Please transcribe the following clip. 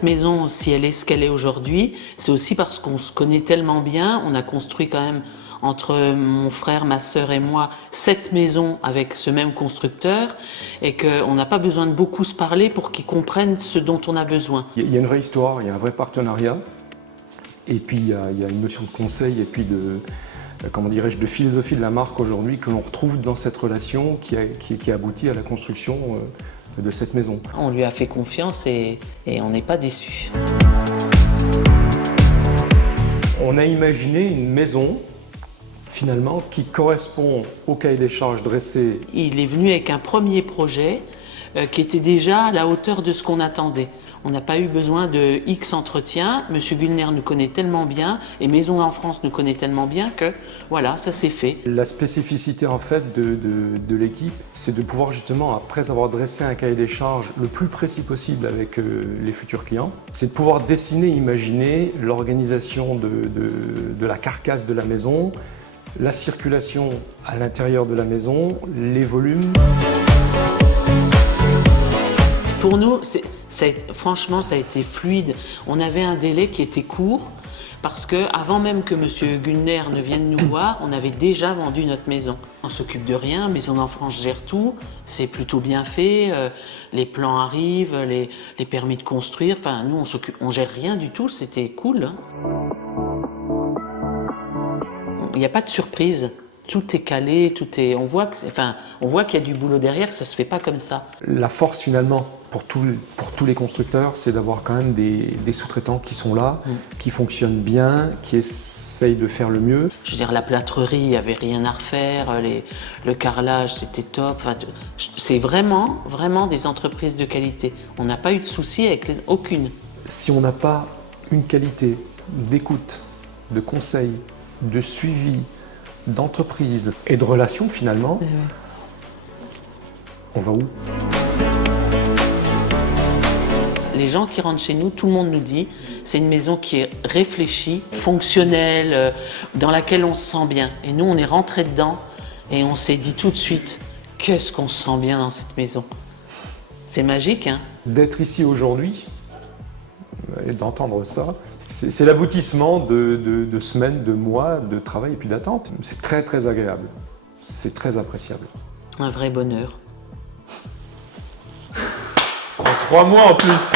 cette maison, si elle est ce qu'elle est aujourd'hui, c'est aussi parce qu'on se connaît tellement bien. On a construit quand même, entre mon frère, ma sœur et moi, 7 maisons avec ce même constructeur, et qu'on n'a pas besoin de beaucoup se parler pour qu'ils comprennent ce dont on a besoin. Il y a une vraie histoire, il y a un vrai partenariat, et puis il y a une notion de conseil et puis de, comment dirais-je, de philosophie de la marque aujourd'hui que l'on retrouve dans cette relation qui aboutit à la construction de cette maison. On lui a fait confiance et on n'est pas déçus. On a imaginé une maison, finalement, qui correspond au cahier des charges dressé. Il est venu avec un premier projet qui était déjà à la hauteur de ce qu'on attendait. On n'a pas eu besoin de X entretiens. Monsieur Gulner nous connaît tellement bien et Maison en France nous connaît tellement bien que voilà, ça s'est fait. La spécificité en fait de l'équipe, c'est de pouvoir justement, après avoir dressé un cahier des charges le plus précis possible avec les futurs clients, c'est de pouvoir dessiner, imaginer l'organisation de la carcasse de la maison, la circulation à l'intérieur de la maison, les volumes. Pour nous, franchement, ça a été fluide. On avait un délai qui était court parce que avant même que Monsieur Gulner ne vienne nous voir, on avait déjà vendu notre maison. On s'occupe de rien, Maison en France gère tout, c'est plutôt bien fait, les plans arrivent, les permis de construire, enfin nous on gère rien du tout, c'était cool. Hein. Il n'y a pas de surprise. Tout est calé, on voit qu'il y a du boulot derrière, que ça ne se fait pas comme ça. La force finalement pour tous les constructeurs, c'est d'avoir quand même des sous-traitants qui sont là, qui fonctionnent bien, qui essayent de faire le mieux. Je veux dire, la plâtrerie, il n'y avait rien à refaire, le carrelage, c'était top. Enfin, c'est vraiment des entreprises de qualité. On n'a pas eu de soucis avec aucune. Si on n'a pas une qualité d'écoute, de conseil, de suivi, d'entreprise et de relations finalement, on va où? Les gens qui rentrent chez nous, tout le monde nous dit, c'est une maison qui est réfléchie, fonctionnelle, dans laquelle on se sent bien. Et nous, on est rentrés dedans et on s'est dit tout de suite, qu'est-ce qu'on se sent bien dans cette maison. C'est magique, hein? D'être ici aujourd'hui et d'entendre ça, c'est l'aboutissement de semaines, de mois de travail et puis d'attente. C'est très très agréable, c'est très appréciable. Un vrai bonheur. En 3 mois en plus.